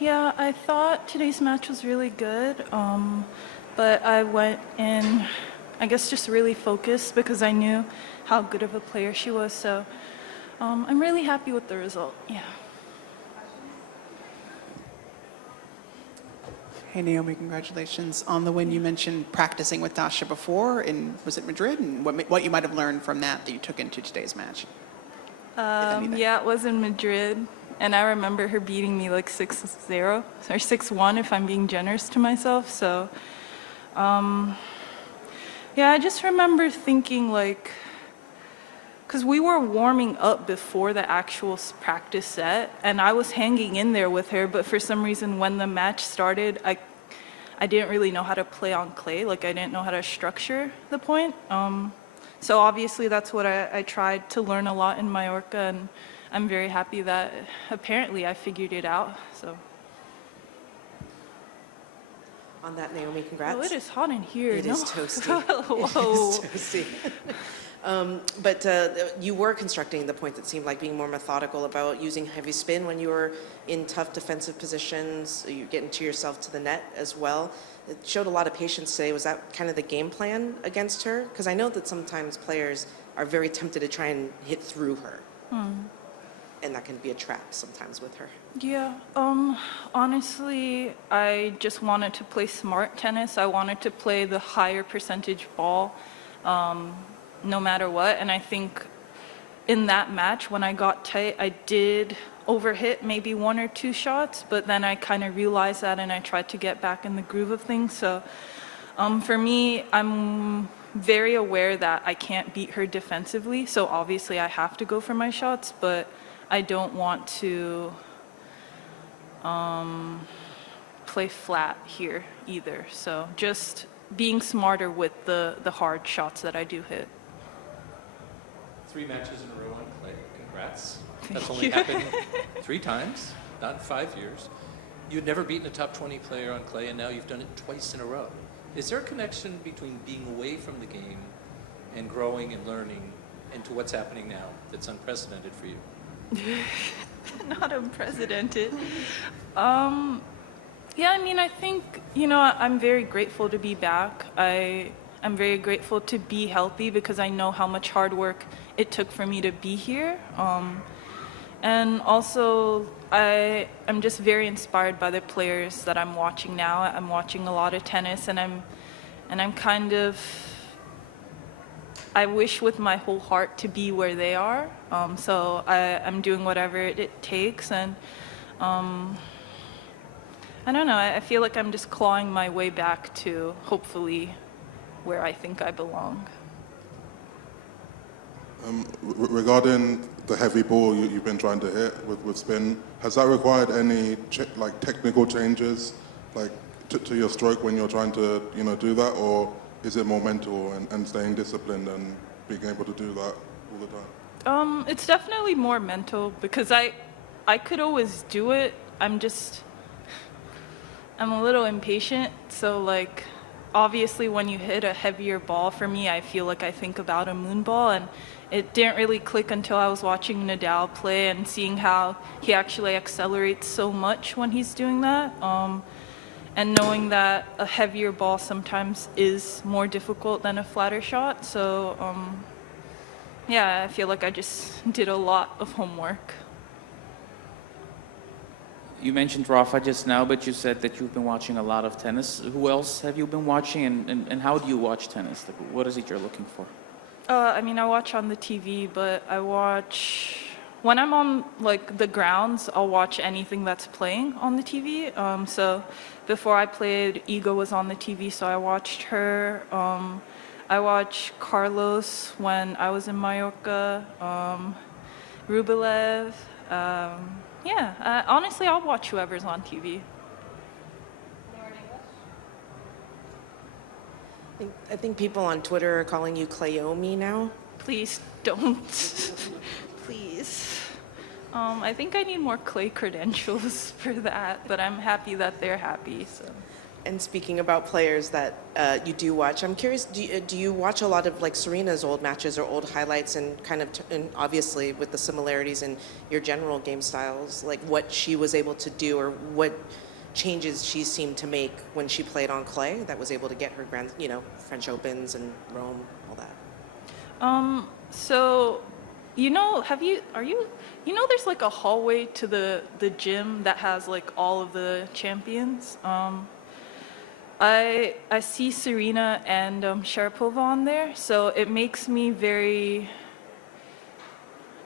Yeah, I thought today's match was really good, but I went in, I guess, just really focused because I knew how good of a player she was. So I'm really happy with the result. Yeah. Hey Naomi, congratulations on the win. You mentioned practicing with Dasha before, and was it Madrid? And what you might have learned from that you took into today's match? Yeah, it was in Madrid, and I remember her beating me like 6-0 or 6-1 if I'm being generous to myself. So, yeah, I just remember thinking like, because we were warming up before the actual practice set, and I was hanging in there with her, but for some reason when the match started, I didn't really know how to play on clay, like I didn't know how to structure the point. So obviously that's what I tried to learn a lot in Mallorca, and I'm very happy that apparently I figured it out. So. On that, Naomi, congrats. Oh, it is hot in here. It is toasty. Whoa. It is toasty. But you were constructing the point that seemed like being more methodical about using heavy spin when you were in tough defensive positions. You get into yourself to the net as well. It showed a lot of patience today. Was that kind of the game plan against her? Because I know that sometimes players are very tempted to try and hit through her. And that can be a trap sometimes with her. Yeah, honestly, I just wanted to play smart tennis. I wanted to play the higher percentage ball, no matter what. And I think in that match, when I got tight, I did overhit maybe 1 or 2 shots, but then I kind of realized that and I tried to get back in the groove of things. So for me, I'm very aware that I can't beat her defensively. So obviously I have to go for my shots, but I don't want to play flat here either. So just being smarter with the hard shots that I do hit. 3 matches in a row on clay. Congrats. That's only happened 3 times, not in 5 years. You'd never beaten a top 20 player on clay, and now you've done it twice in a row. Is there a connection between being away from the game and growing and learning and to what's happening now that's unprecedented for you? Not unprecedented. Yeah, I mean, I think, I'm very grateful to be back. I'm very grateful to be healthy because I know how much hard work it took for me to be here. And also, I'm just very inspired by the players that I'm watching now. I'm watching a lot of tennis, and I'm kind of, I wish with my whole heart to be where they are. So I'm doing whatever it takes, and I don't know, I feel like I'm just clawing my way back to hopefully where I think I belong. Regarding the heavy ball you've been trying to hit with spin, has that required any technical changes to your stroke when you're trying to do that, or is it more mental and staying disciplined and being able to do that all the time? It's definitely more mental because I could always do it. I'm a little impatient, so like obviously when you hit a heavier ball, for me I feel like I think about a moon ball, and it didn't really click until I was watching Nadal play and seeing how he actually accelerates so much when he's doing that, and knowing that a heavier ball sometimes is more difficult than a flatter shot. So yeah, I feel like I just did a lot of homework. You mentioned Rafa just now, but you said that you've been watching a lot of tennis. Who else have you been watching, and how do you watch tennis? Like, what is it you're looking for? I mean, I watch on the TV, but I watch, when I'm on like the grounds, I'll watch anything that's playing on the TV. So before I played, Iga was on the TV, so I watched her. I watched Carlos when I was in Mallorca, Rublev. Yeah, honestly, I'll watch whoever's on TV. I think people on Twitter are calling you Clayomi now. Please don't. Please. I think I need more clay credentials for that, but I'm happy that they're happy. So. And speaking about players that you do watch, I'm curious, do you watch a lot of like Serena's old matches or old highlights and kind of, and obviously with the similarities in your general game styles, like what she was able to do or what changes she seemed to make when she played on clay that was able to get her French Opens and Rome, all that? So, there's like a hallway to the gym that has like all of the champions. I see Serena and Sharapova on there, so it makes me very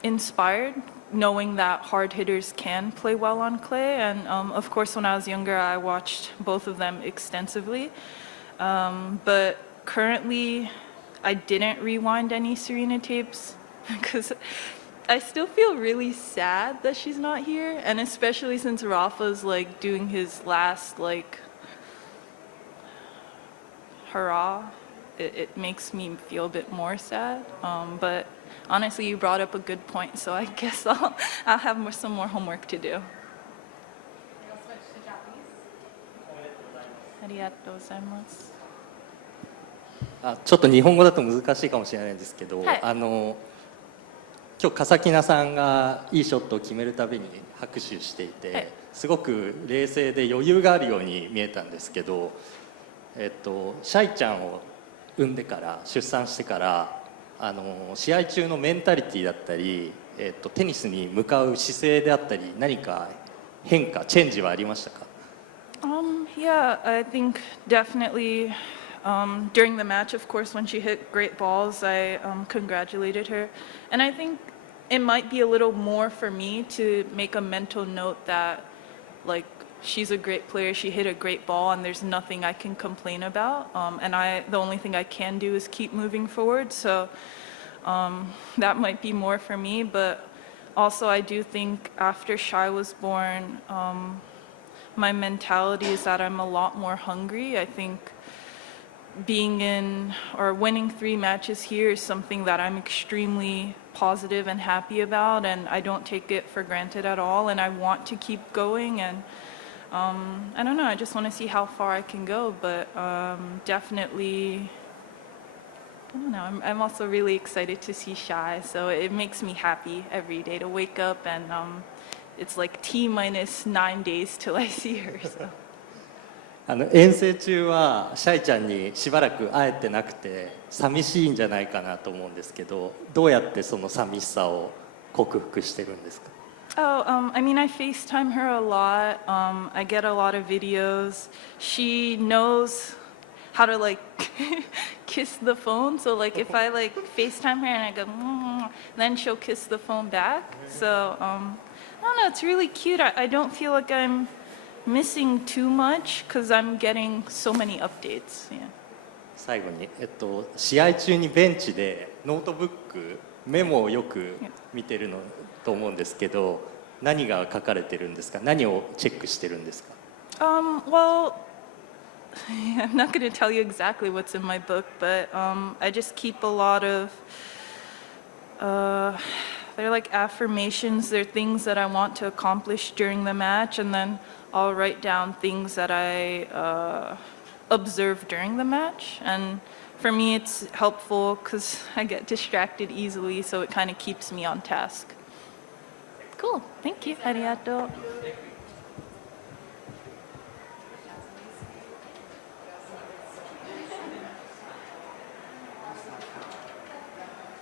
inspired knowing that hard hitters can play well on clay. And of course, when I was younger, I watched both of them extensively. But currently, I didn't rewind any Serena tapes because I still feel really sad that she's not here, and especially since Rafa's like doing his last like hurrah, it makes me feel a bit more sad. But honestly, you brought up a good point, so I guess I'll have some more homework to do. We'll switch to Japanese. ありがとうございます。ちょっと日本語だと難しいかもしれないんですけど、はい、今日笠木菜さんがいいショットを決めるたびに拍手していて、はい、すごく冷静で余裕があるように見えたんですけど、シャイちゃんを産んでから出産してから試合中のメンタリティだったり、テニスに向かう姿勢であったり何か変化チェンジはありましたか？ Yeah, I think definitely during the match, of course, when she hit great balls, I congratulated her. And I think it might be a little more for me to make a mental note that, like, she's a great player, she hit a great ball, and there's nothing I can complain about. And the only thing I can do is keep moving forward. So that might be more for me. But also, I do think after Shai was born, my mentality is that I'm a lot more hungry. I think being in or winning 3 matches here is something that I'm extremely positive and happy about, and I don't take it for granted at all, and I want to keep going. And I don't know, I just want to see how far I can go, but definitely, I don't know, I'm also really excited to see Shai, so it makes me happy every day to wake up, and it's like T-9 days till I see her. So. 遠征中はシャイちゃんにしばらく会えてなくて寂しいんじゃないかなと思うんですけど、どうやってその寂しさを克服してるんですか？ Oh, I mean, I FaceTime her a lot. I get a lot of videos. She knows how to like kiss the phone. So like if I like FaceTime her and I go, then she'll kiss the phone back. So I don't know, it's really cute. I don't feel like I'm missing too much because I'm getting so many updates. Yeah. 最後に、試合中にベンチでノートブックメモをよく見てるのと思うんですけど、何が書かれてるんですか？何をチェックしてるんですか？ Well, I'm not going to tell you exactly what's in my book, but I just keep a lot of they're like affirmations. They're things that I want to accomplish during the match, and then I'll write down things that I observe during the match. And for me, it's helpful because I get distracted easily, so it kind of keeps me on task. Cool. Thank you. Arigato.